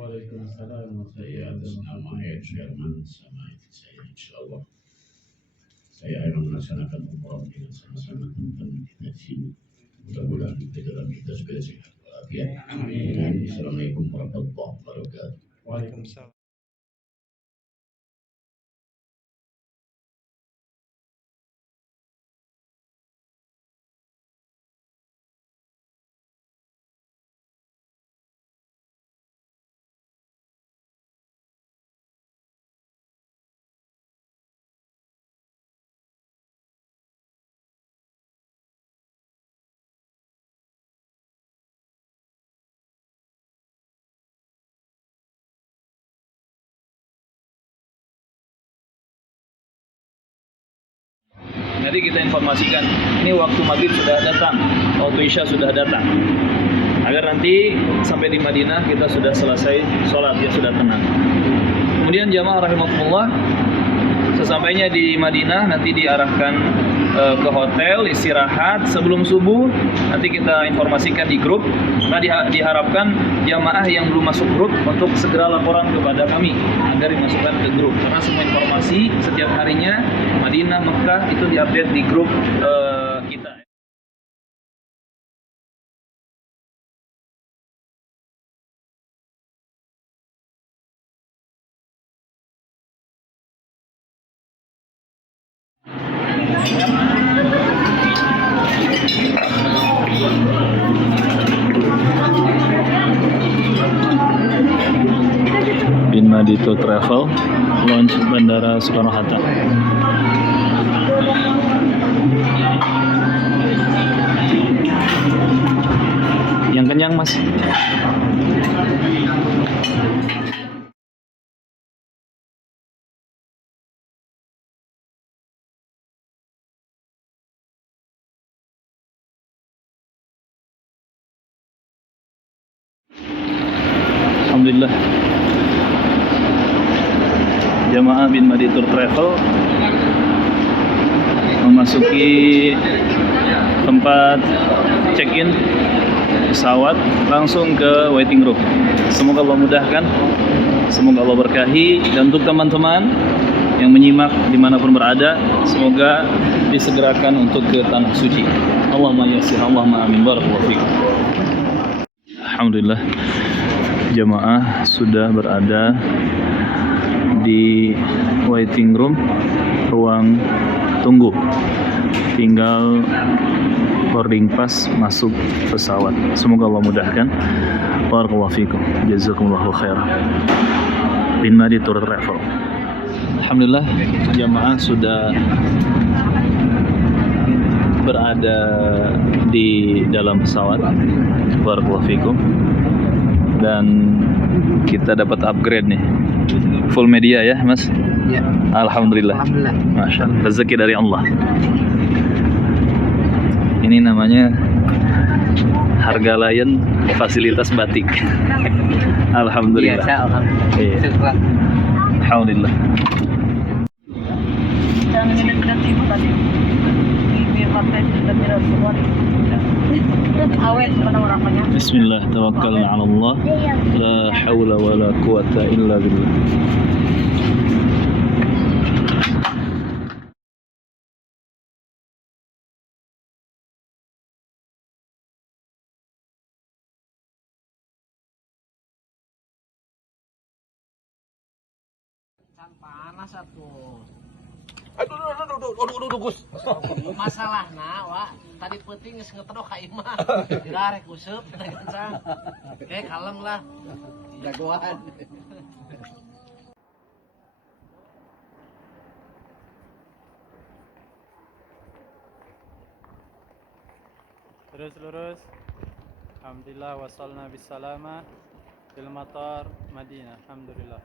Waalaikumsalam. Saya atas nama Ed Sherman sama istri saya, insya Allah saya akan melaksanakan umroh dengan sama-sama teman-teman kita di sini. Mudah-mudahan kita segera sehat walafiat. Amin. Assalamualaikum warahmatullahi wabarakatuh. Waalaikumsalam. Jadi kita informasikan, ini waktu maghrib sudah datang, waktu isya sudah datang. Agar nanti sampai di Madinah kita sudah selesai sholat, ya sudah tenang. Kemudian jamaah rahimakumullah, sesampainya di Madinah nanti diarahkan ke hotel, istirahat sebelum subuh. Nanti kita informasikan di grup. Nah, diharapkan jamaah yang belum masuk grup untuk segera laporan kepada kami agar dimasukkan ke grup. Karena semua informasi setiap harinya Madinah, Mekah itu diupdate di grup kita. Bin Madi Tour Travel launch Bandara Soekarno-Hatta. Yang kenyang, Mas. Alhamdulillah, jamaah Bin Madi Tour Travel memasuki tempat check-in pesawat langsung ke waiting room. Semoga Allah mudahkan, semoga Allah berkahi, dan untuk teman-teman yang menyimak dimanapun berada, semoga disegerakan untuk ke tanah suci. Allahumma yassir, Allahumma amin. Barakallahu fiik. Alhamdulillah, jamaah sudah berada di waiting room, ruang tunggu. Tinggal boarding pass masuk pesawat. Semoga Allah mudahkan. Barakallahu fiikum. Jazakumullahu khairan. Bin Madi Tour Travel. Alhamdulillah, jamaah sudah berada di dalam pesawat. Barakallahu fiikum. Dan kita dapat upgrade nih, full media ya, Mas? Ya. Alhamdulillah. Alhamdulillah. Masya Allah. Rezeki dari Allah. Ini namanya harga layan, fasilitas batik. Alhamdulillah. Biasa, alhamdulillah. Iya. Syukur. Alhamdulillah. Bismillah, tawakkalna 'ala Allah. La haula wala quwata illa billah. Panas atuh. Aduh, Gus. Masalahna, Wak, tadi penting geus ngetedok ka imah. Dirarek useup teh gancang. Oke, kalem lah. Jagoan. Terus lurus. Alhamdulillah wasalna bisalama fil matar Madinah. Alhamdulillah.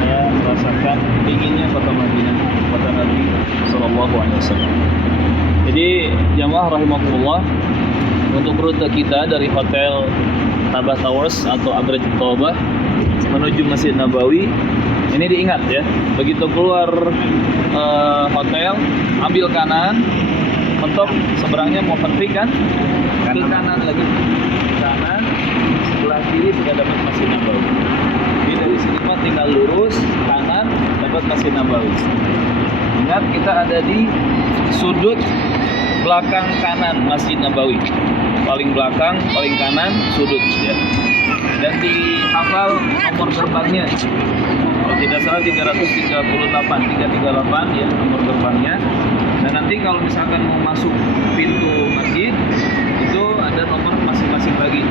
Saya merasakan dinginnya kota Madinah, kota Nabi Sallallahu Alaihi Wasallam. Jadi jamaah rahimakumullah, untuk rute kita dari hotel Tabah Towers atau Abraj Tobah menuju Masjid Nabawi Ini diingat ya, begitu keluar hotel, ambil kanan, mentok seberangnya mau perfect kan? Ke kanan lagi, kanan, sebelah kiri sudah dapat Masjid Nabawi. Jadi dari sini mah tinggal lurus kanan dapat Masjid Nabawi. Ingat kita ada di sudut belakang kanan Masjid Nabawi, paling belakang, paling kanan sudut ya. Dan dihafal nomor gerbangnya. Kalau tidak salah 338 ya nomor gerbangnya. Dan nanti kalau misalkan mau masuk pintu masjid itu ada nomor masing-masing lagi.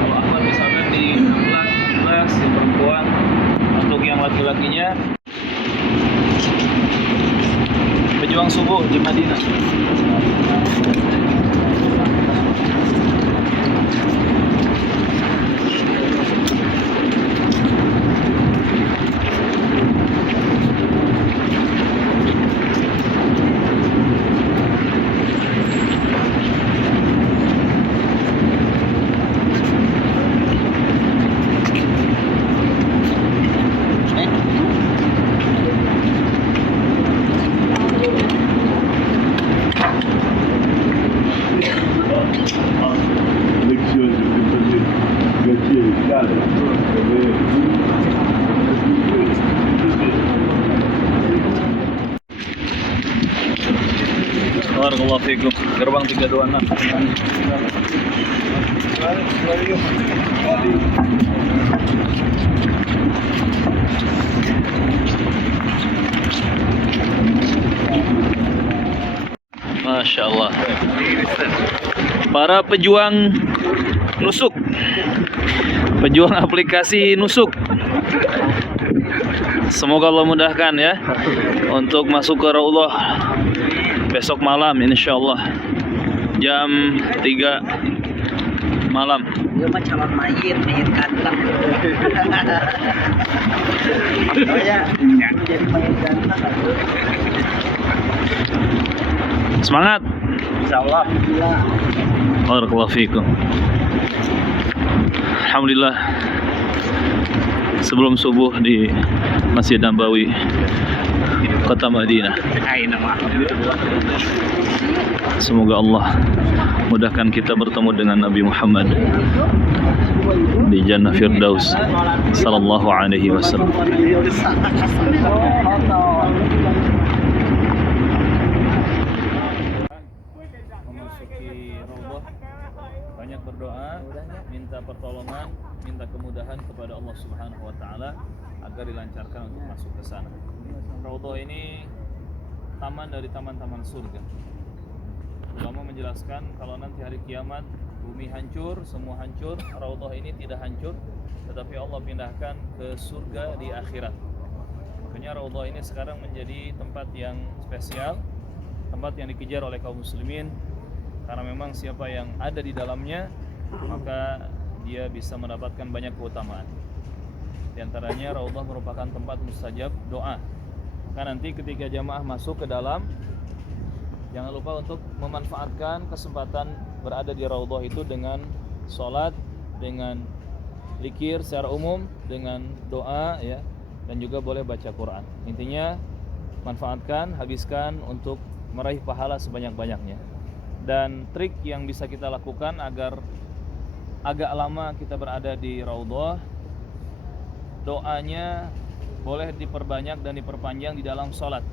Kalau apa misalkan di 16 yang perempuan, untuk yang laki-lakinya pejuang subuh di Madinah. Barakallahu fikum. Gerbang 326. Masya Allah. Para pejuang nusuk, pejuang aplikasi nusuk, semoga Allah mudahkan ya untuk masuk ke Raudhah besok malam insyaallah jam 3 malam. Dia mah calon mayit ganteng. Oh ya, jadi mayit ganteng. Semangat. Insyaallah. Barakallahu fikum. Alhamdulillah. Sebelum subuh di Masjid Nabawi Kota Madinah. Semoga Allah mudahkan kita bertemu dengan Nabi Muhammad di Jannah Firdaus sallallahu alaihi wasallam. Memasuki Raudhah, banyak berdoa, minta pertolongan, minta kemudahan kepada Allah Subhanahu wa taala agar dilancarkan untuk masuk ke sana. Raudhah ini taman dari taman-taman surga. Ulama menjelaskan kalau nanti hari kiamat bumi hancur, semua hancur, Raudhah ini tidak hancur, tetapi Allah pindahkan ke surga di akhirat. Makanya Raudhah ini sekarang menjadi tempat yang spesial, tempat yang dikejar oleh kaum muslimin, karena memang siapa yang ada di dalamnya maka dia bisa mendapatkan banyak keutamaan. Di antaranya Raudhah merupakan tempat mustajab doa. Maka nanti ketika jamaah masuk ke dalam, jangan lupa untuk memanfaatkan kesempatan berada di Raudhah itu dengan sholat, dengan zikir secara umum, dengan doa ya, dan juga boleh baca Quran. Intinya manfaatkan, habiskan untuk meraih pahala sebanyak-banyaknya. Dan trik yang bisa kita lakukan agar agak lama kita berada di Raudhah, doanya boleh diperbanyak dan diperpanjang di dalam sholat.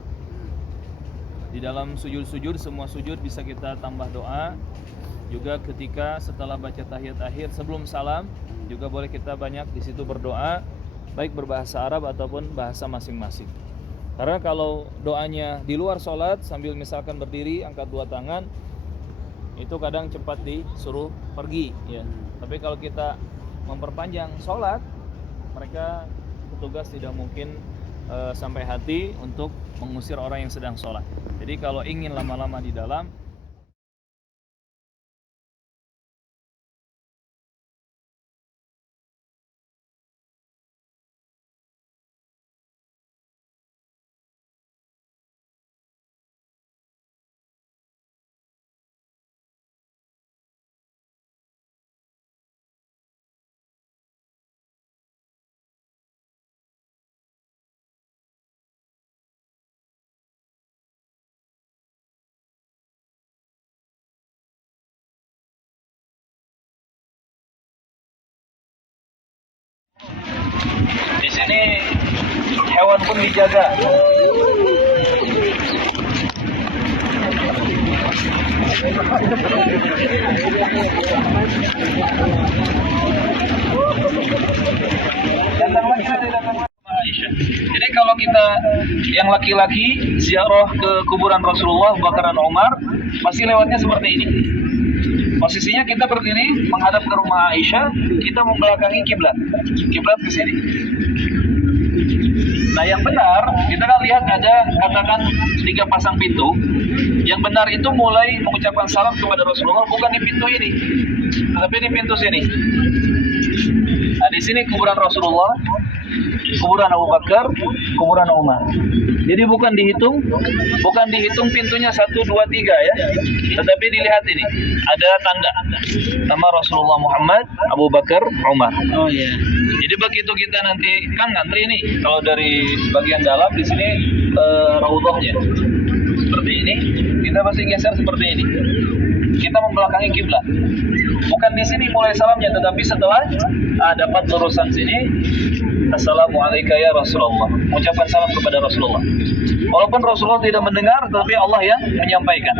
Di dalam sujud-sujud, semua sujud bisa kita tambah doa. Juga ketika setelah baca tahiyat akhir sebelum salam, juga boleh kita banyak di situ berdoa, baik berbahasa Arab ataupun bahasa masing-masing. Karena kalau doanya di luar sholat sambil misalkan berdiri angkat dua tangan, itu kadang cepat disuruh pergi ya. Tapi kalau kita memperpanjang sholat, mereka petugas tidak mungkin sampai hati untuk mengusir orang yang sedang sholat. Jadi kalau ingin lama-lama di dalam, Di sini hewan pun dijaga. Aisyah. Jadi kalau kita yang laki-laki ziarah ke kuburan Rasulullah, Abu Bakar dan Umar, pasti lewatnya seperti ini. Posisinya kita berdiri menghadap ke rumah Aisyah, kita membelakangi kiblat. Kiblat ke sini. Nah, yang benar, kita kan lihat ada katakan 3 pasang pintu. Yang benar itu mulai mengucapkan salam kepada Rasulullah bukan di pintu ini, tapi di pintu sini. Nah, di sini kuburan Rasulullah, kuburan Abu Bakar, kuburan Umar. Jadi bukan dihitung pintunya 1, 2, 3 ya. Tetapi dilihat ini, ada tanda nama Rasulullah Muhammad, Abu Bakar, Umar. Oh iya. Jadi begitu kita nanti kan ngantri nih, kalau dari bagian dalam di sini raudhahnya seperti ini, kita pasti geser seperti ini. Kita membelakangi kiblat. Bukan di sini mulai salamnya, tetapi setelah dapat lurusan sini, Assalamualaikum ya Rasulullah, mengucapkan salam kepada Rasulullah. Walaupun Rasulullah tidak mendengar, tetapi Allah yang menyampaikan.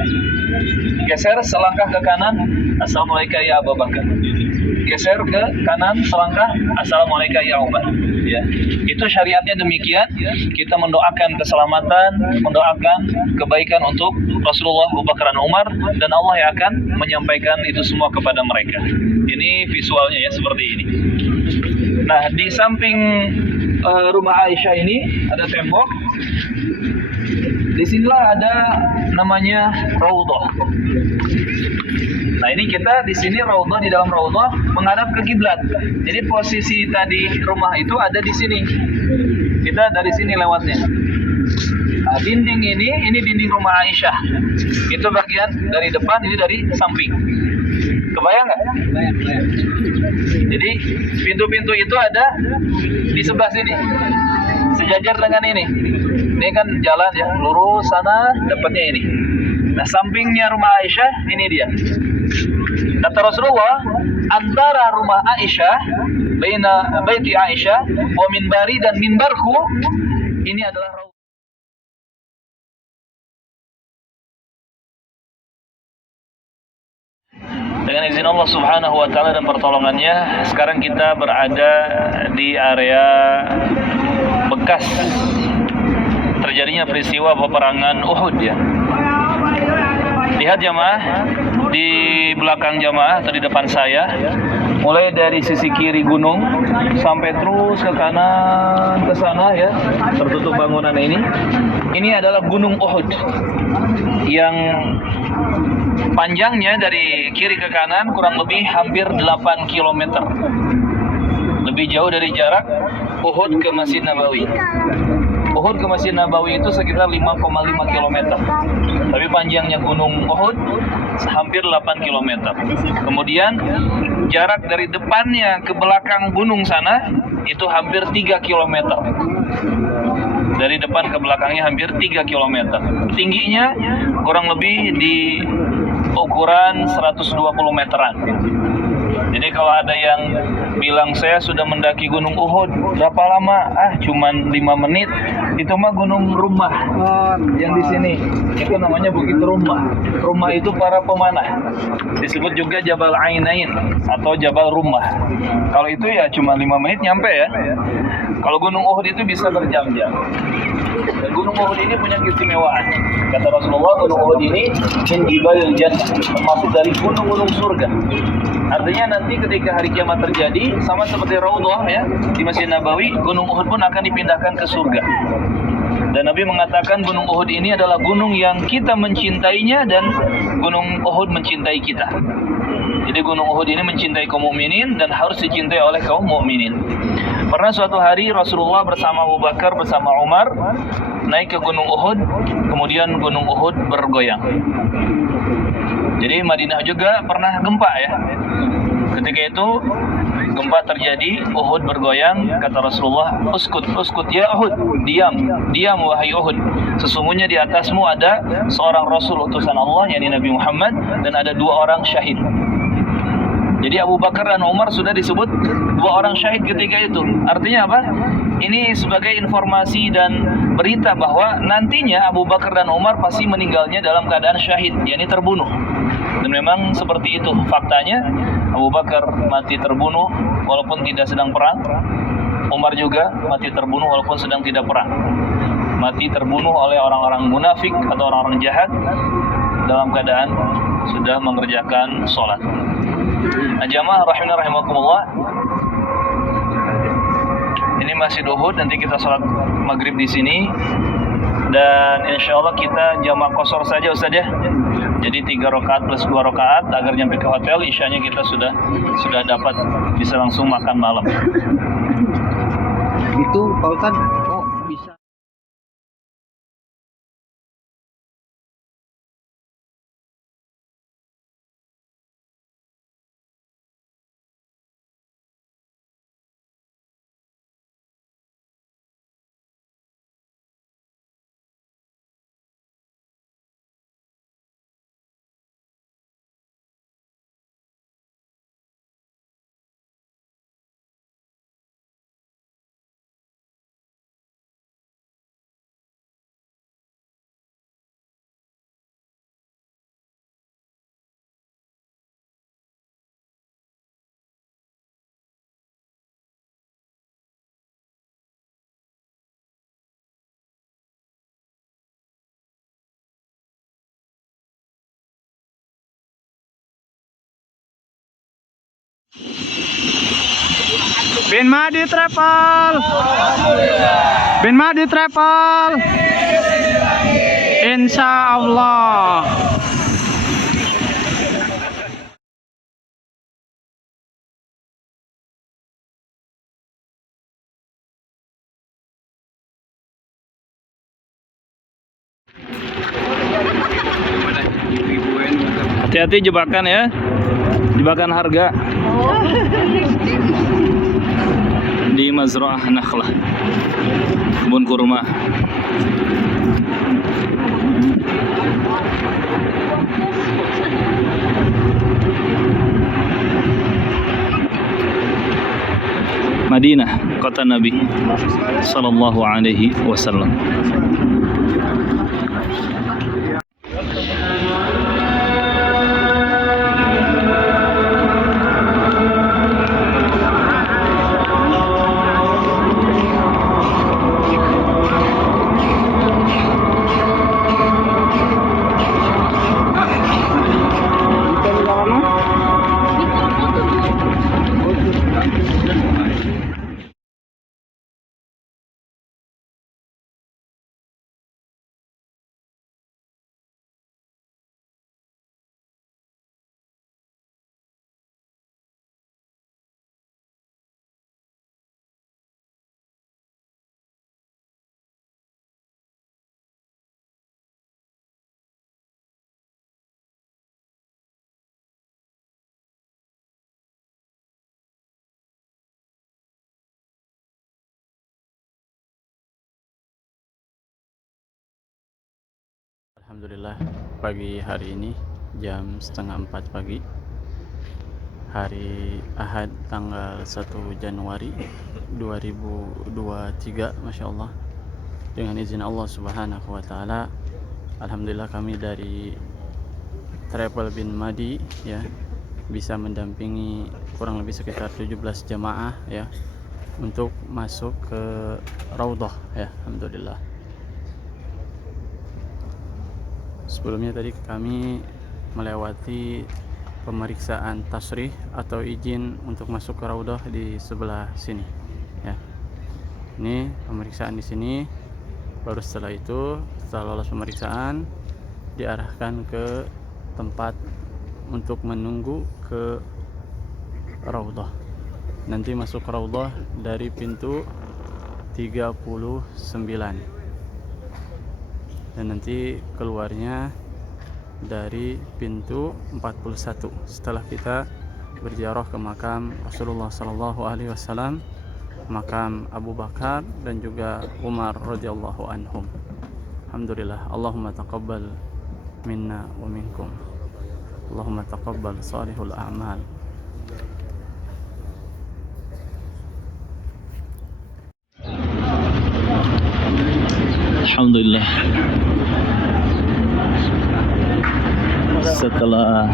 Geser selangkah ke kanan, Assalamualaikum ya Abu Bakar. Geser ke kanan selangkah, Assalamualaikum ya Umar. Ya, itu syariatnya demikian. Kita mendoakan keselamatan, mendoakan kebaikan untuk Rasulullah, Abu Bakar dan Umar, dan Allah yang akan menyampaikan itu semua kepada mereka. Ini visualnya ya seperti ini. Nah, di samping rumah Aisyah ini ada tembok. Disinilah ada namanya raudhah. Nah, ini kita di sini raudhah, di dalam raudhah menghadap ke kiblat. Jadi posisi tadi rumah itu ada di sini. Kita dari sini lewatnya. Nah, dinding ini dinding rumah Aisyah. Itu bagian dari depan, ini dari samping. Kebayang nggak? Bayang. Jadi pintu-pintu itu ada di sebelah sini, sejajar dengan ini. Ini kan jalan ya, lurus sana dapatnya ini. Nah, sampingnya rumah Aisyah ini dia. Kata Rasulullah, antara rumah Aisyah, baina baiti Aisyah wa minbari, dan minbarku, ini adalah dengan izin Allah Subhanahu wa taala dan pertolongannya, sekarang kita berada di area bekas terjadinya peristiwa peperangan Uhud ya. Lihat jamaah, di belakang jamaah atau di depan saya, mulai dari sisi kiri gunung sampai terus ke kanan ke sana ya, tertutup bangunan ini. Ini adalah Gunung Uhud yang panjangnya dari kiri ke kanan kurang lebih hampir 8 km. Lebih jauh dari jarak Uhud ke Masjid Nabawi. Uhud ke Masjid Nabawi itu sekitar 5,5 km. Tapi panjangnya Gunung Uhud hampir 8 km. Kemudian jarak dari depannya ke belakang gunung sana itu hampir 3 km. Dari depan ke belakangnya hampir 3 km. Tingginya kurang lebih di ukuran 120 meteran. Jadi kalau ada yang bilang saya sudah mendaki Gunung Uhud, berapa lama? Cuman 5 menit. Itu mah Gunung Rumah yang di sini. Itu namanya Bukit Rumah. Rumah itu para pemanah. Disebut juga Jabal Ainain atau Jabal Rumah. Kalau itu ya cuma 5 menit nyampe ya. Kalau Gunung Uhud itu bisa berjam-jam. Dan Gunung Uhud ini punya keistimewaan. Kata Rasulullah, Gunung Uhud ini min jibalil jannah, termasuk dari gunung-gunung surga. Artinya nanti ketika hari kiamat terjadi, sama seperti raudhah ya di Masjid Nabawi, Gunung Uhud pun akan dipindahkan ke surga. Dan Nabi mengatakan Gunung Uhud ini adalah gunung yang kita mencintainya dan Gunung Uhud mencintai kita. Jadi Gunung Uhud ini mencintai kaum mukminin dan harus dicintai oleh kaum mukminin. Pernah suatu hari Rasulullah bersama Abu Bakar bersama Umar naik ke Gunung Uhud, kemudian Gunung Uhud bergoyang. Jadi Madinah juga pernah gempa ya. Ketika itu gempa terjadi, Uhud bergoyang, kata Rasulullah, uskut ya Uhud, diam wahai Uhud. Sesungguhnya di atasmu ada seorang Rasul utusan Allah, yakni Nabi Muhammad, dan ada 2 orang syahid. Jadi Abu Bakar dan Umar sudah disebut dua orang syahid ketika itu. Artinya apa? Ini sebagai informasi dan berita bahwa nantinya Abu Bakar dan Umar pasti meninggalnya dalam keadaan syahid, yakni terbunuh. Dan memang seperti itu faktanya. Abu Bakar mati terbunuh walaupun tidak sedang perang. Umar juga mati terbunuh walaupun sedang tidak perang. Mati terbunuh oleh orang-orang munafik atau orang-orang jahat dalam keadaan sudah mengerjakan sholat. Nah, jamaah rahimani rahimakumullah, ini masih Uhud, nanti kita sholat maghrib di sini dan insya Allah kita jamak qashar saja Ustaz ya. Jadi 3 rakaat plus 2 rakaat agar nyampe ke hotel isyanya kita sudah dapat bisa langsung makan malam. Itu Pak Ustaz, oh bisa. Bin Madi Travel. Bin Madi Travel. Insya Allah. Hati-hati jebakan ya. Jebakan harga. Di Mazra'ah Nakhlah, kebun kurma. Madinah, kota Nabi sallallahu alaihi wasallam. Alhamdulillah, pagi hari ini jam 3:30 pagi, hari Ahad tanggal 1 Januari 2023, Masya Allah, dengan izin Allah Subhanahu wa Ta'ala. Alhamdulillah kami dari Travel Bin Madi ya bisa mendampingi kurang lebih sekitar 17 jamaah ya untuk masuk ke Raudhah ya. Alhamdulillah. Sebelumnya tadi kami melewati pemeriksaan tasrih atau izin untuk masuk ke Raudhah di sebelah sini ya. Ini pemeriksaan di sini. Baru setelah itu, setelah lolos pemeriksaan, diarahkan ke tempat untuk menunggu ke Raudhah. Nanti masuk ke Raudhah dari pintu 39 dan nanti keluarnya dari pintu 41 setelah kita berziarah ke makam Rasulullah sallallahu alaihi wasallam, makam Abu Bakar dan juga Umar radhiyallahu anhum. Alhamdulillah. Allahumma taqabbal minna wa minkum. Allahumma taqabbal salihul a'mal Alhamdulillah, setelah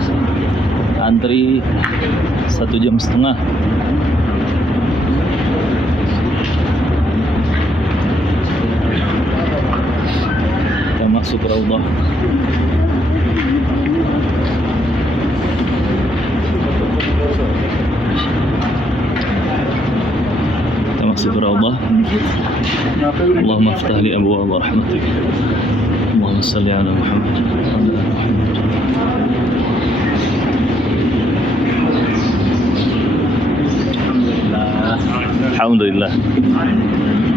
antri 1,5 jam, kita masuk Raudhah. Kita masuk Raudhah. Allahumma aftah li abwaab rahmatik. Allahumma salli ala Muhammad. Alhamdulillah.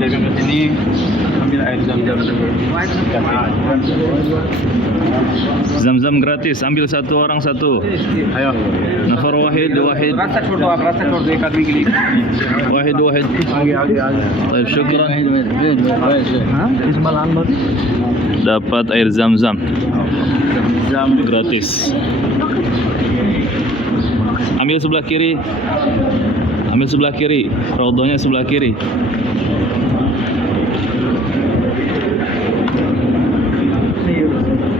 Dagang ke sini ambil air zam-zam dulu. Zam-zam gratis, ambil satu orang satu. Ayo. Nafar wahid. Rasa छोड़ दो एक आदमी के लिए. Wahid. आगे. Baik, syukran. हाँ? इस malam berarti? Dapat air zam-zam gratis. Ambil sebelah kiri. Raudhahnya sebelah kiri.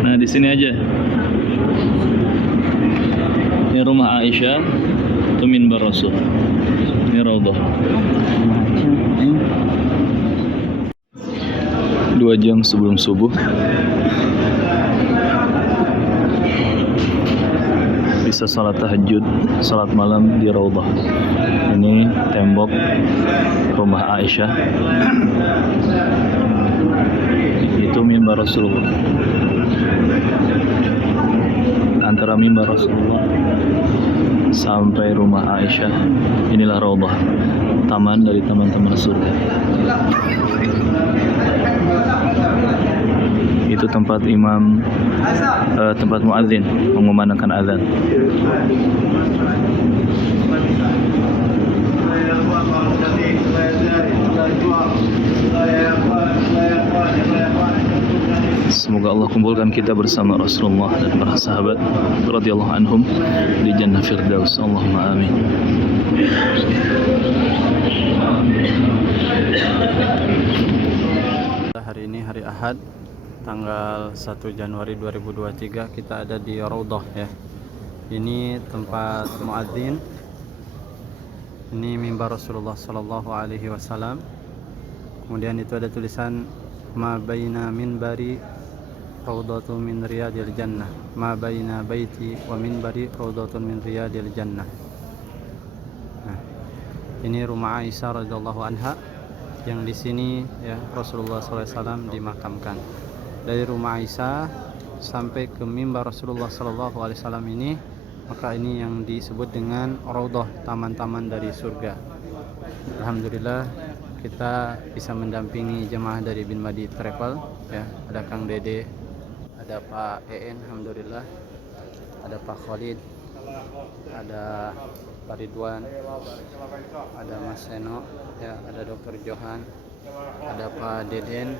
Nah, di sini aja. Ini rumah Aisyah, itu minbar Rasul. Ini Raudhah. 2 jam sebelum subuh bisa salat tahajud, salat malam di Raudhah. Ini tembok rumah Aisyah. Itu mimbar Rasulullah. Antara mimbar Rasulullah sampai rumah Aisyah, inilah Raudhah, taman dari taman-taman surga. Itu tempat tempat muadzin mengumandangkan azan. Semoga Allah kumpulkan kita bersama Rasulullah dan para sahabat radhiyallahu anhum di Jannah Firdaus. Allahumma amin. Hari ini hari Ahad, tanggal 1 Januari 2023, kita ada di Raudhah ya. Ini tempat muadzin. Ini mimbar Rasulullah sallallahu alaihi wasallam. Kemudian itu ada tulisan ma baina minbari raudhatun min riyadil jannah, ma baina baiti wa minbari raudhatun min riyadil jannah. Nah, ini rumah Aisyah radhiyallahu anha yang di sini ya Rasulullah SAW dimakamkan. Dari rumah Aisyah sampai ke mimbar Rasulullah SAW ini, maka ini yang disebut dengan Raudhah, taman-taman dari surga. Alhamdulillah kita bisa mendampingi jemaah dari Bin Madi Travel ya. Ada Kang Dede, ada Pak EN, alhamdulillah, ada Pak Khalid, ada Pak Ridwan, ada Mas Seno ya, ada Dr. Johan, ada Pak Deden,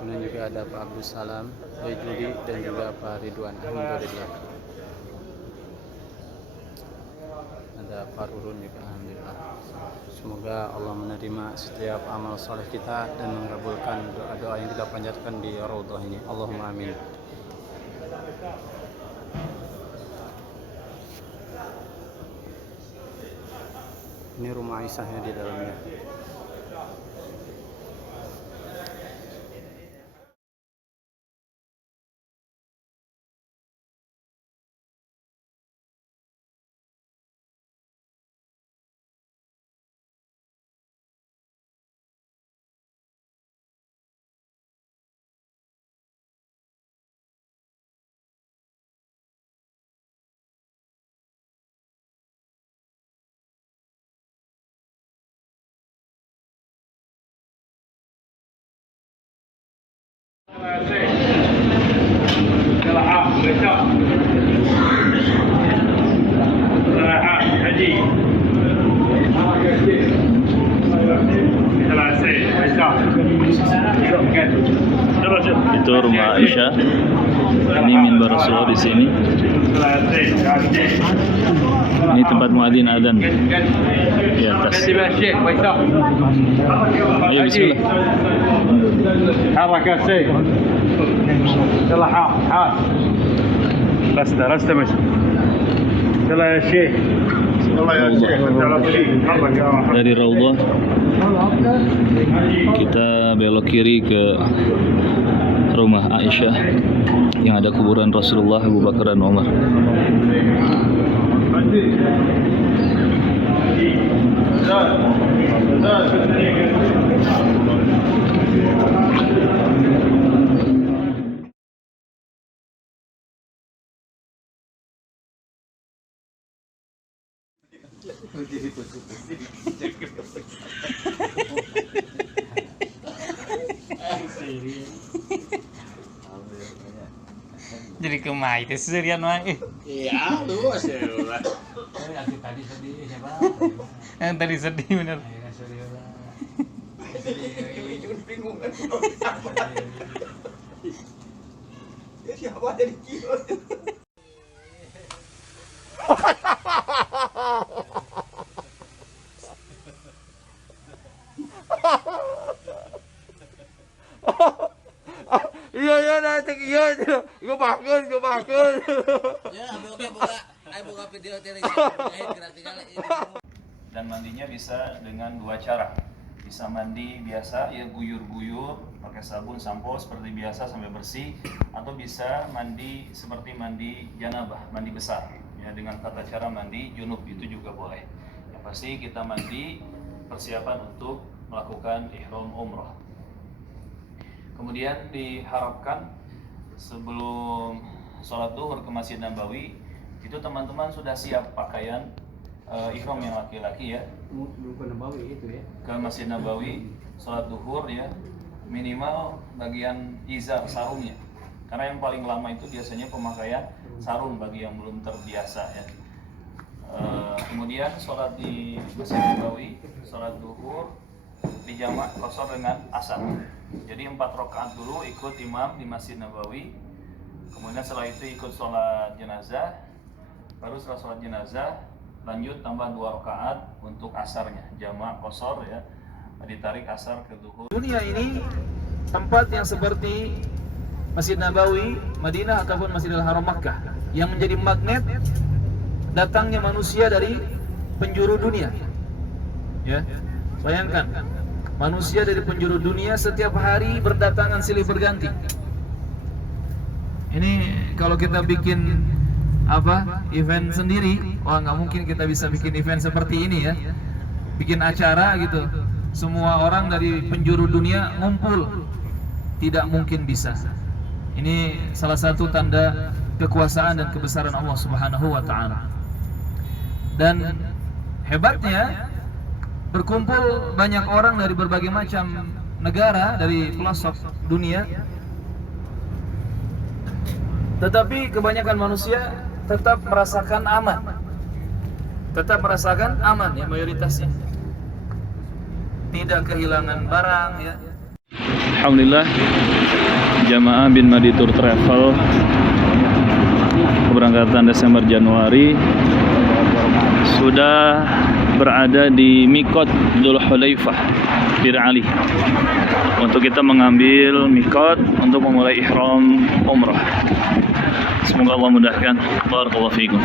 kemudian juga ada Pak Abdul Salam, Pak Judi, dan juga Pak Ridwan, alhamdulillah. Ada Pak Rurun juga, alhamdulillah. Semoga Allah menerima setiap amal soleh kita dan mengabulkan doa-doa yang kita panjatkan di Raudhah ini. Allahumma amin. Ini rumah Aisyahnya di dalamnya. Itu rumah Aisyah. Ini minbar Rasulullah di sini. Ini tempat muadzin adzan di atas. Ayo bismillah. حرك يا سيد يلا حال رست مشي يلا يا شيخ يلا يا شيخ حرك يا Dari Raudhah kita belok kiri ke rumah Aisyah yang ada kuburan Rasulullah, Abu Bakar dan Umar. Jadi kemai itu serian mah. Iya, lu asyik. Yang tadi sedih bener. iya nanti iya gue bakun Ya, buka video tadi. Dan mandinya bisa dengan dua cara. Bisa mandi biasa, ya guyur-guyur pakai sabun sampo seperti biasa sampai bersih, atau bisa mandi seperti mandi janabah, mandi besar, ya dengan tata cara mandi junub, itu juga boleh. Yang pasti kita mandi persiapan untuk melakukan ihram umroh. Kemudian diharapkan sebelum sholat duhur ke Masjid Nabawi itu teman-teman sudah siap pakaian ihram yang laki-laki ya, ke Masjid Nabawi sholat duhur ya, minimal bagian izar sarungnya, karena yang paling lama itu biasanya pemakaian sarung bagi yang belum terbiasa ya. Kemudian sholat di Masjid Nabawi, sholat duhur dijamak qashar dengan asar. Jadi 4 rakaat dulu ikut imam di Masjid Nabawi, kemudian setelah itu ikut sholat jenazah, baru setelah sholat jenazah lanjut tambah 2 rakaat untuk asarnya, jamak qashar ya, ditarik asar ke duhur. Dunia ini tempat yang seperti Masjid Nabawi, Madinah ataupun Masjidil Haram Makkah yang menjadi magnet datangnya manusia dari penjuru dunia. Ya, bayangkan manusia dari penjuru dunia setiap hari berdatangan silih berganti. Ini kalau kita bikin event sendiri, wah nggak mungkin kita bisa bikin event seperti ini ya. Bikin acara gitu, semua orang dari penjuru dunia ngumpul, tidak mungkin bisa. Ini salah satu tanda kekuasaan dan kebesaran Allah Subhanahu wa taala. Dan hebatnya berkumpul banyak orang dari berbagai macam negara dari pelosok dunia, tetapi kebanyakan manusia tetap merasakan aman ya, mayoritasnya tidak kehilangan barang ya. Alhamdulillah, jamaah bin Madi Tour Travel keberangkatan Desember Januari sudah berada di Mikot Dzul Hulaifah Bir Ali untuk kita mengambil mikot untuk memulai ihram umrah. Semoga Allah mudahkan. Barakallahu fiikum.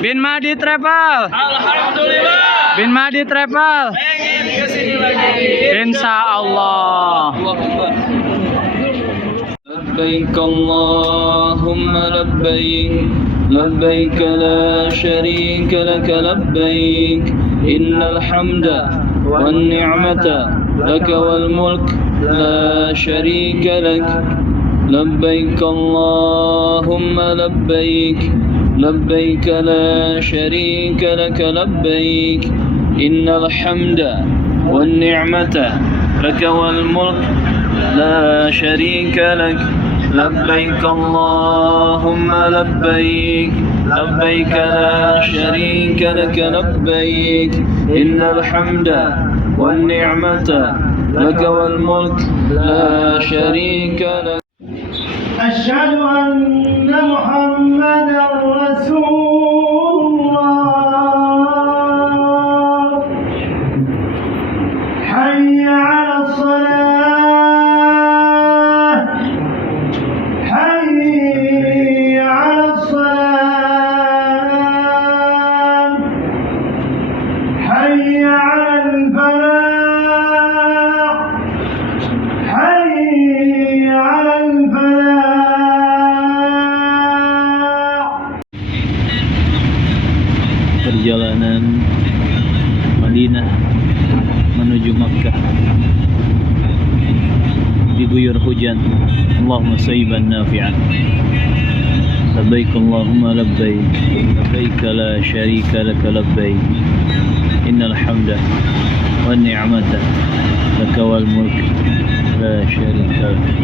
Bin Madi Travel. Alhamdulillah. Bin Madi Travel. Pengen kesini lagi. Insya Allah. لبيك اللهم لبيك لبيك لا شريك لك لبيك إن الحمد والنعمة لك والملك لا شريك لك لبيك اللهم لبيك لبيك لا شريك لك لبيك إن الحمد والنعمة لك والملك لا شريك لك لبيك اللهم لبيك لبيك لا شريك لك لبيك إن الحمد والنعمة لك والملك لا شريك لك. أشهد أن محمدا رسول الله. حي على الصلاة حي على الصلاة حي على الفلاح حي على الفلاح. Perjalanan Madinah menuju Makkah diguyur hujan. Allahumma sayyiban nafi'an. Labbaik Allahumma labbaik labbaik la syarika laka labbaik innal hamda wan ni'mata laka wal mulk la syarika lak.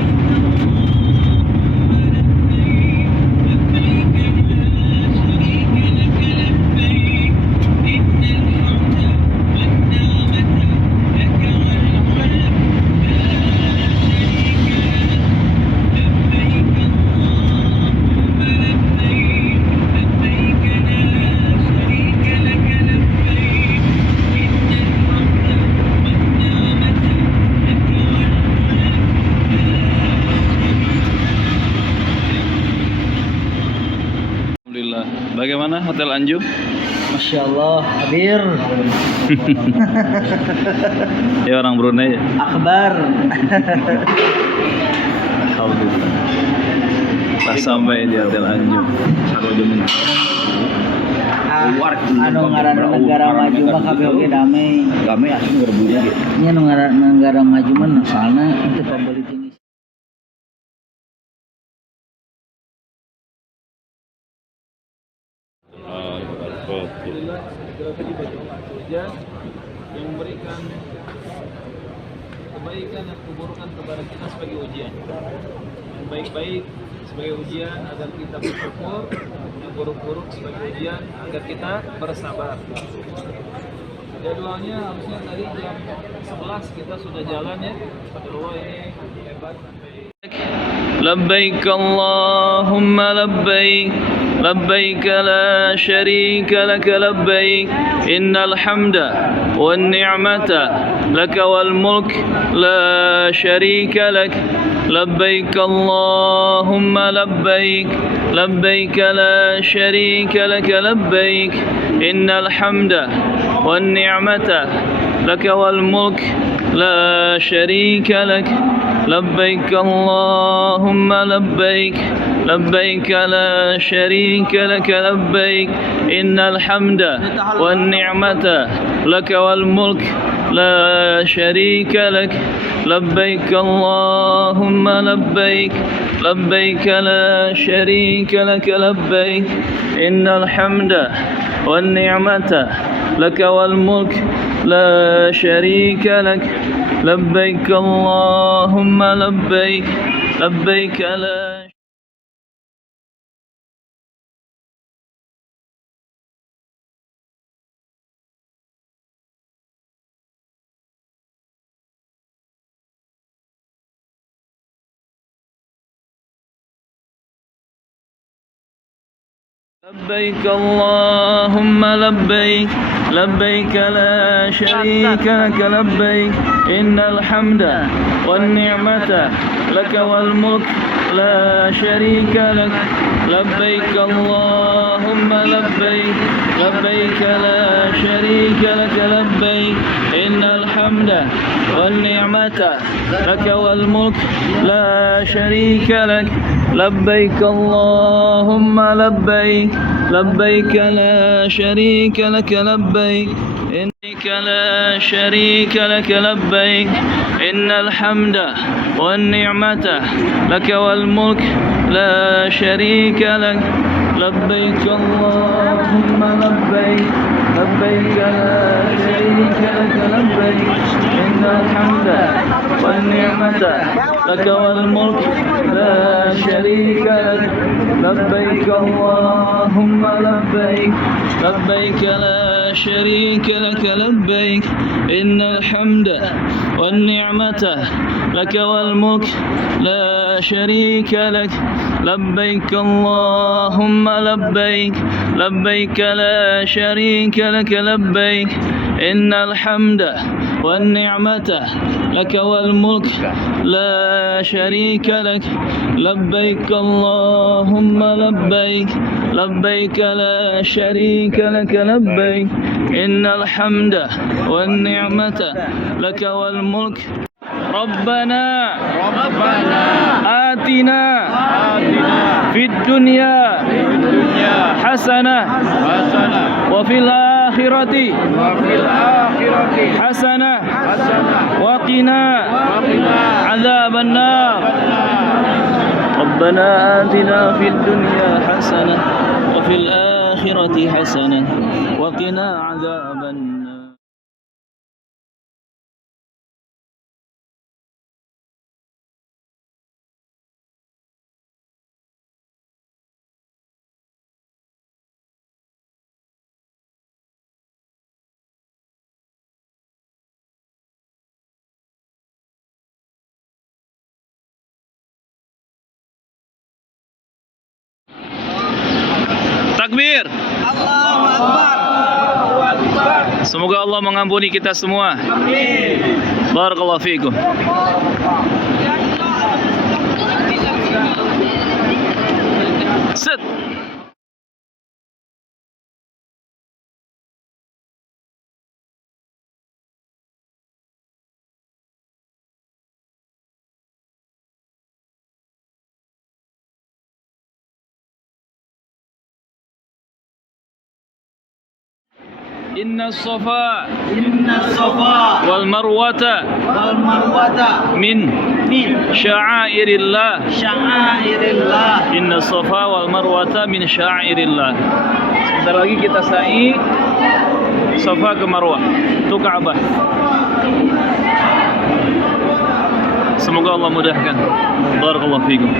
Alhamdulillah. Bagaimana Hotel Anjum? Masya Allah, Habir. Ya orang Brunei. Akbar. Alhamdulillah. Pas sampai di Hotel Anjum. Anu ngaran negara maju mah kabeh oge damai. Kami asli ngerebunya gitu. Nya nu ngaran negara maju mah asalna teu pabeli jenis. Yang memberikan kebaikan dan keburukan kepada kita sebagai ujian. Yang baik-baik sebagai ujian agar kita bersyukur, yang buruk-buruk sebagai ujian agar kita bersabar. Jadwalnya harusnya tadi jam 11 kita sudah jalan ya. Padahal ini hebat sampai لبيك اللهم لبيك لبيك لا شريك لك لبيك إن الحمد والنعمة لك والملك لا شريك لك لبيك اللهم لبيك لبيك لا شريك لك لبيك إن الحمد والنعمة لك والملك لا شريك لك لبيك اللهم لبيك لبيك لا شريك لك لبيك إن الحمد والنعمة لك والملك لا شريك لك لبيك اللهم لبيك لبيك لا شريك لك لبيك إن الحمد والنعمة لك والملك لا شريك لك لبيك اللهم لبيك لبيك لا لبيك اللهم لبيك لبيك لا شريك لك لبيك إن الحمد والنعمة لك والملك لا شريك لك لبيك اللهم لبيك لبيك لا شريك لك لبيك إن الحمد والنعمة لك والملك لا شريك لك لبيك اللهم لبيك لبيك لا شريك لك لبيك إنك لا شريك لك لبيك إن الحمد والنعمة لك والملك لا شريك لك لبيك اللهم لبيك لبيك لا شريك لك لبيك إن الحمد والنعمة لك والملك لا شريك لك لبيك اللهم لبيك لبيك لا شريك لك لبيك إن الحمد والنعمة لك والملك لا شريك لك لبيك اللهم لبيك لبيك لا شريك لك لبيك إن الحمد والنعمة لك والملك لا شريك لك لبيك اللهم لبيك لبيك لا شريك لك لبيك إن الحمد والنعمة لك والملك ربنا آتنا في الدنيا حسنة وفي الآخرة حسنة وقنا عذاب النار ربنا آتنا في الدنيا حسنة وفي الآخرة حسنة وقنا عذاب النار. Takbir. Semoga Allah mengampuni kita semua. Amin. Barakallahu fiikum. Set. إن الصفا والمروة من شعائر الله إن الصفا والمروة من شعائر الله. Sebentar lagi kita sa'i Safa ke Marwah, itu Ka'bah. Semoga Allah mudahkan. Barakallahu fiikum.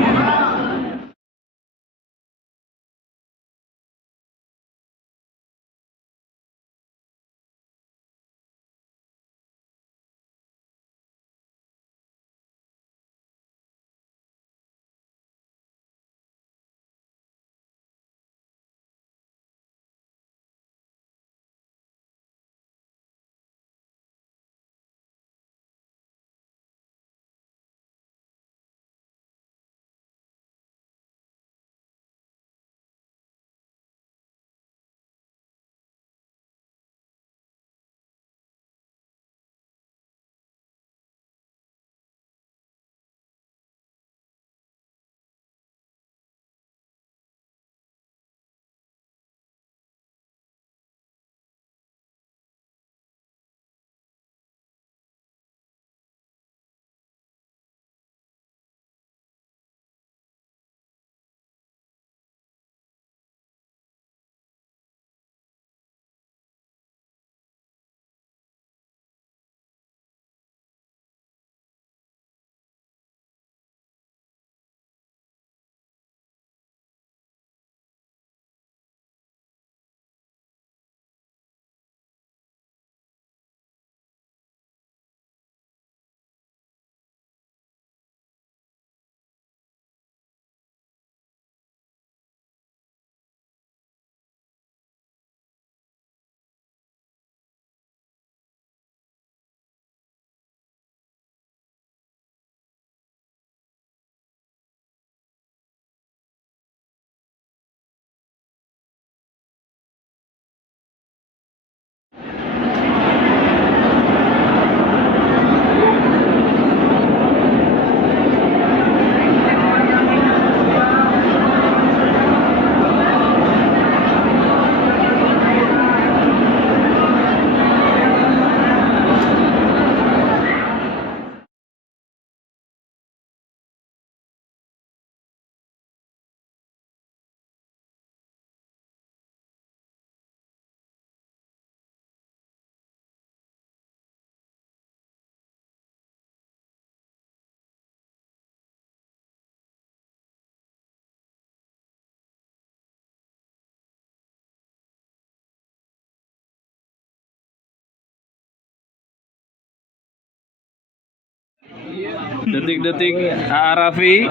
Detik-detik Arafi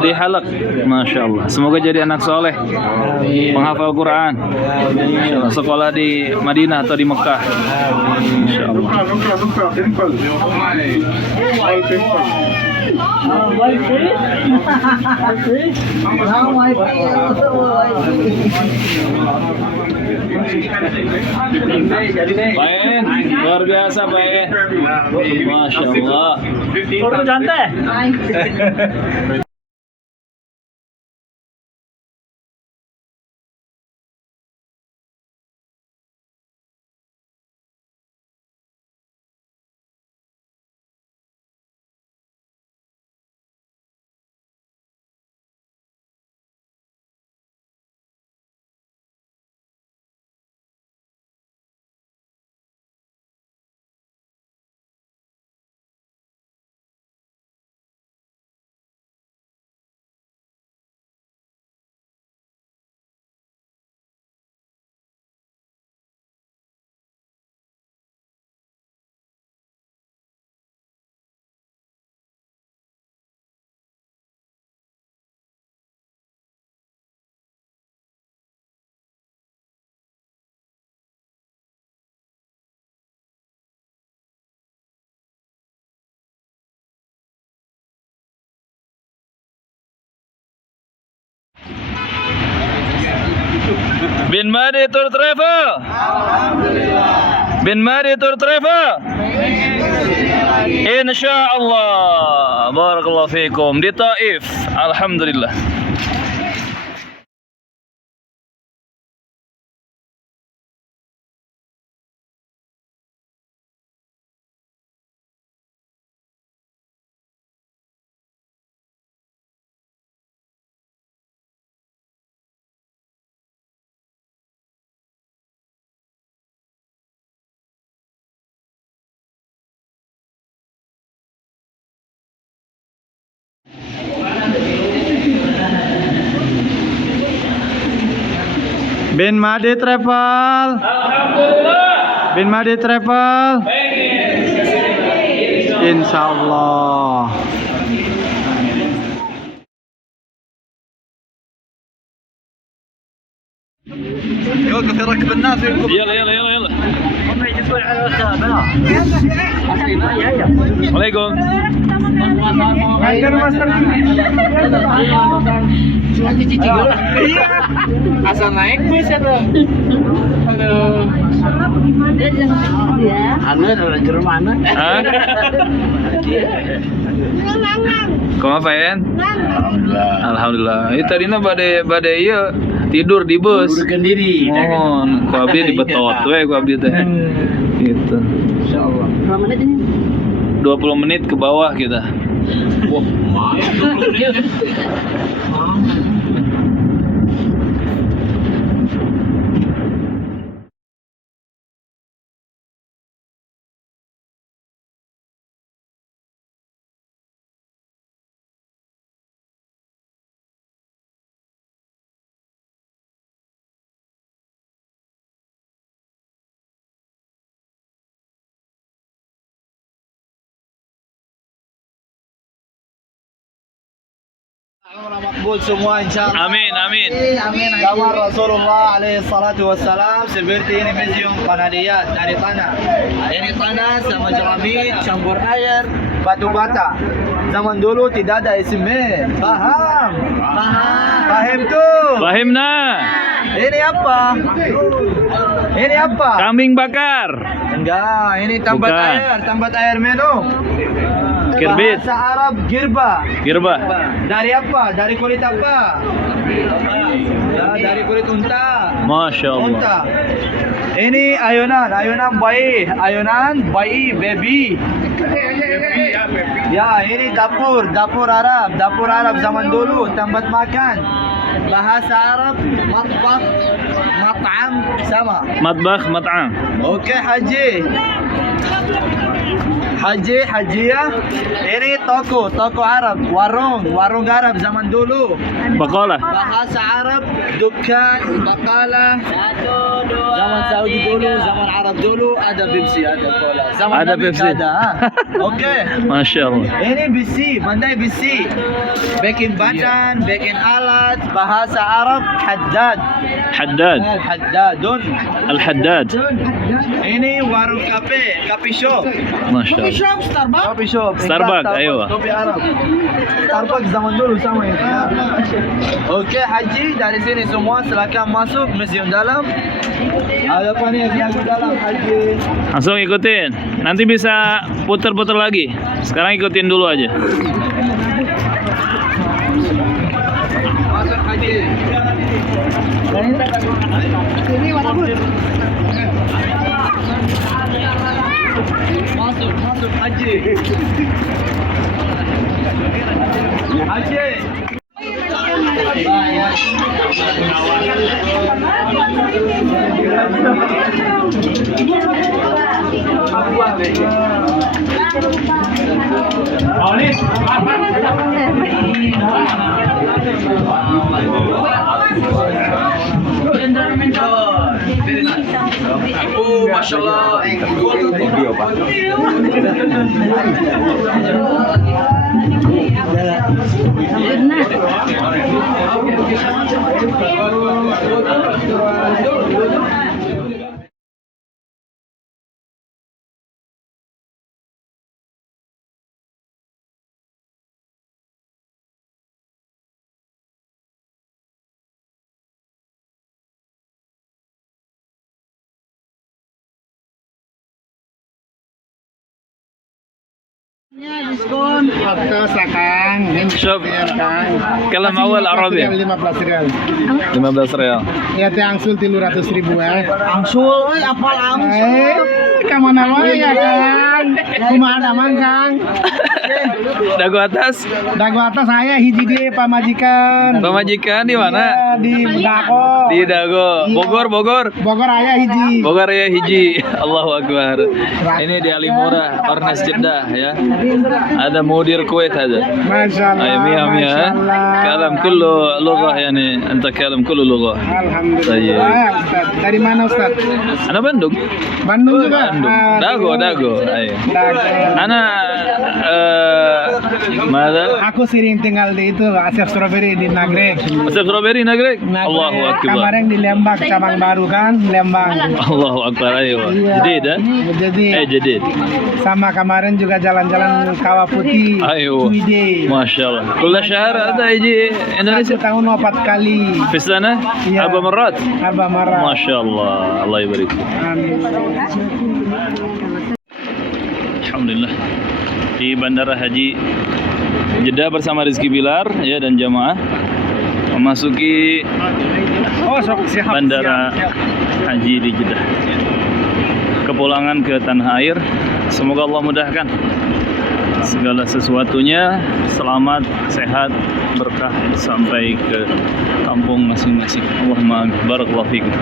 dihalak. Masya Allah. Semoga jadi anak soleh, penghafal Quran. Insya Allah. Sekolah di Madinah atau di Mekah. Insya Allah. Paen, luar biasa Paen. Masya Allah. Foto cantik. Bin Madi Tour Travel. Bin Madi Tour Travel. Insya Allah. Barakallahu fiikum di Taif. Alhamdulillah. Bin Madi Travel. Alhamdulillah. Bin Madi Travel. Insya Allah. يوقف يركب الناس يلا يلا يلا يلا. هم يجلسون على السابلة. Waalaikum. Asal naik bus atau? Aduh. Anu ada jeruk mana? Hah? Kau apa ya? Alhamdulillah. Itu tadinya badai iya tidur di bus. Uruskan diri. Oh, ku abdi di betot we ku abdi teh. Gitu. Insyaallah. 20 menit ke bawah kita. Wah, Makbul semua insyaallah. amin amin. Zaman Rasulullah alaihi salatu wassalam seperti ini museum Qanadiyat dari tanah. Ini tanah sama jeramit, campur air, batu bata. Zaman dulu tidak ada semen. Paham? Paham tuh. Fahimna. Ini apa? Ini apa? Kambing bakar. Enggak, ini Bukan. tambat air minum. Kirbit. Bahasa Arab girba. Girba. Dari apa? Dari kulit apa? Ya, dari kulit unta. Masya Allah. Unta. Ini ayunan bayi, baby. Ya, ini dapur Arab zaman dulu, tempat makan. Bahasa Arab, matbakh, mat'am sama. Matbakh mat'am. Oke, Haji. Haji, Hajiyah. Ini toko Arab, warung Arab zaman dulu. Baqalah. Bahasa Arab, dukkan, bakalah. Zaman Saudi dulu, zaman Arab dulu ada Pepsi, ada cola. Zaman Ada Nabi Pepsi. ada. Oke. Masya Allah. Ini besi, pandai besi. Bikin badan, bikin alat. Bahasa Arab, haddad. Haddad. Haddadun. Al-Haddad. Ini warung kafe, coffee shop. Masya Allah. Coffee shop. Starbucks, ayo. Kopi Arab. Starbucks zaman dulu sama ini. Oke, Haji dari sini semua silakan masuk museum dalam. Ada apa nih yang di dalam Haji? Langsung ikutin. Nanti bisa puter-puter lagi. Sekarang ikutin dulu aja. Masuk Haji. Masuk Haji. Haji. Oh, Masya Allah. Video Pak. diskon atas Kang. شوف كلام أول عربي 15 rial. 15 ريال. Ya teh angsul 300.000 Angsul, apal angsul. Kemana wae ya Kang? Kumaha mang Kang? Dagu atas. Dagu atas saya hiji di pamajikan. Pemajikan di mana? Ya, di Dago. Di Dago. Bogor. Bogor aya hiji. Bogor ya hiji. Allahu Akbar. Ini di Alimura, Ornes Jeddah ya. Ada mudir Kuwait ada. Masyaallah. أي مية مية كلام كله لغة يعني أنت كلام كله لغة. Alhamdulillah. طيب. Ustaz. Dari mana Ustaz? أنا بندق. Bandung juga. Dago. أي. Dago. أنا ماذا؟ Aku sering tinggal di itu Asep Strawberry di Nagrek. أسف روبري نجرك. Nagrek. الله أكبر. Kemarin di Lembang, cabang baru kan, Lembang. الله أكبر أيوة. جديد ها؟ Jadi جديد. sama kemarin juga jalan-jalan Kawah Putih. أيوة. Cuide. ما شاء الله. كل شهر هذا يجي Satu إندونيسيا tahun 4 kali. في السنة Iya. 4 مرات. 4 marah. ما شاء الله. الله يبارك فيك. Alhamdulillah di Bandara Haji Jeddah bersama Rizky Bilar ya dan jamaah memasuki Bandara Haji di Jeddah. Kepulangan ke tanah air. Semoga Allah mudahkan segala sesuatunya, selamat, sehat, berkah sampai ke kampung masing-masing. Allahumma amin. Barakallahu fikum.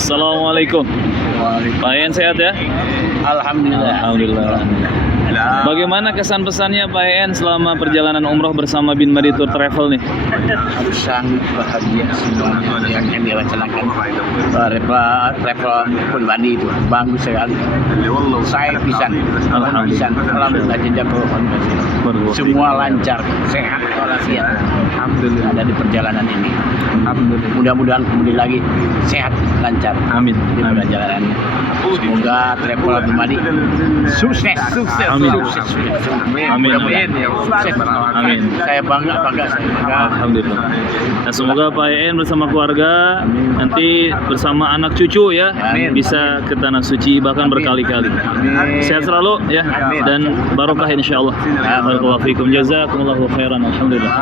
Assalamualaikum. Pak En sehat ya? Alhamdulillah. Alhamdulillah. Bagaimana kesan pesannya Pak En selama perjalanan umroh bersama Bin Madi Tour Travel nih? Sangat bahagia semua yang dia laksanakan. Travel Bin Madi itu bagus sekali. Saya pisan. Alhamdulillah jazakallahu khairan. Semua lancar, sehat walafiat. Alhamdulillah ada di perjalanan ini. Alhamdulillah. Mudah-mudahan kemudian lagi sehat, lancar. Amin. Di perjalanan. Semoga travel Bin Madi sukses. Amin. Amin. Amin. Saya bangga Alhamdulillah. Nah, semoga Pak EN bersama keluarga nanti bersama anak cucu ya bisa ke tanah suci bahkan berkali-kali. Sehat selalu ya dan barokah insyaallah. Barakallahu fiikum. Jazakumullahu khairan. Alhamdulillah.